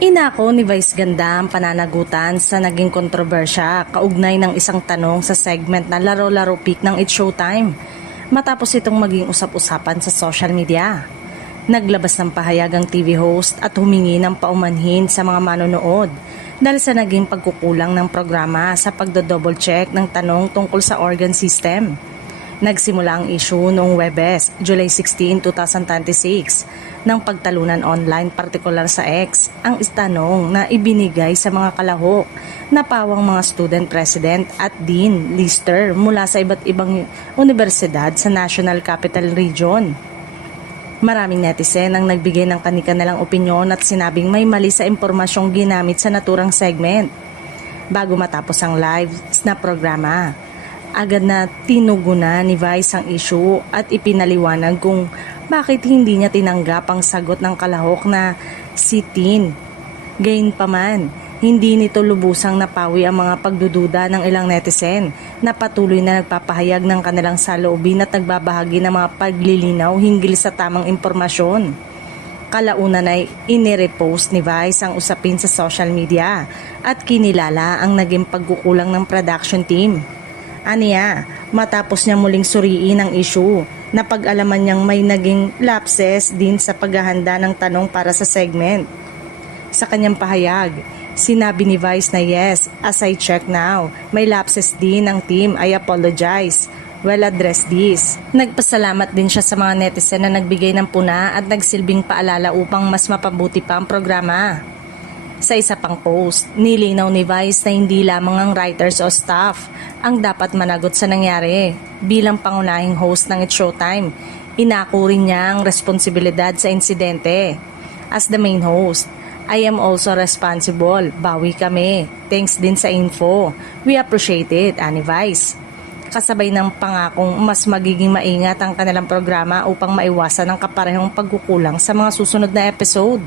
Inako ni Vice Ganda ang pananagutan sa naging kontrobersya kaugnay ng isang tanong sa segment na Laro-Laro Pick ng It's Showtime matapos itong maging usap-usapan sa social media. Naglabas ng pahayag ang TV host at humingi ng paumanhin sa mga manonood dahil sa naging pagkukulang ng programa sa pagdo-double check ng tanong tungkol sa organ system. Nagsimula ang issue noong Webes, July 16, 2026, ng pagtalunan online partikular sa X ang istanong na ibinigay sa mga kalahok na pawang mga student president at dean lister mula sa iba't ibang universidad sa National Capital Region. Maraming netizen ang nagbigay ng kani-kanilang opinyon at sinabing may mali sa impormasyong ginamit sa naturang segment. Bago matapos ang live na programa, agad na tinugunan ni Vice ang issue at ipinaliwanag kung bakit hindi niya tinanggap ang sagot ng kalahok na si Tin. Gayunpaman, hindi nito lubusang napawi ang mga pagdududa ng ilang netizen na patuloy na nagpapahayag ng kanilang saloobin at nagbabahagi ng mga paglilinaw hinggil sa tamang impormasyon. Kalaunan ay inirepost ni Vice ang usapin sa social media at kinilala ang naging pagkukulang ng production team. Aniya, matapos niya muling suriin ang issue, napag-alaman niyang may naging lapses din sa paghahanda ng tanong para sa segment. Sa kanyang pahayag, sinabi ni Vice na yes, as I check now, may lapses din ng team, I apologize. Well addressed this. Nagpasalamat din siya sa mga netizen na nagbigay ng puna at nagsilbing paalala upang mas mapabuti pa ang programa. Sa isa pang post, nilinaw ni Vice na hindi lamang ang writers o staff ang dapat managot sa nangyari. Bilang pangunahing host ng It's Showtime, inako rin niya ang responsibilidad sa insidente. As the main host, I am also responsible. Bawi kami. Thanks din sa info. We appreciate it, ani Vice. Kasabay ng pangakong mas magiging maingat ang kanilang programa upang maiwasan ang kaparehong pagkukulang sa mga susunod na episode.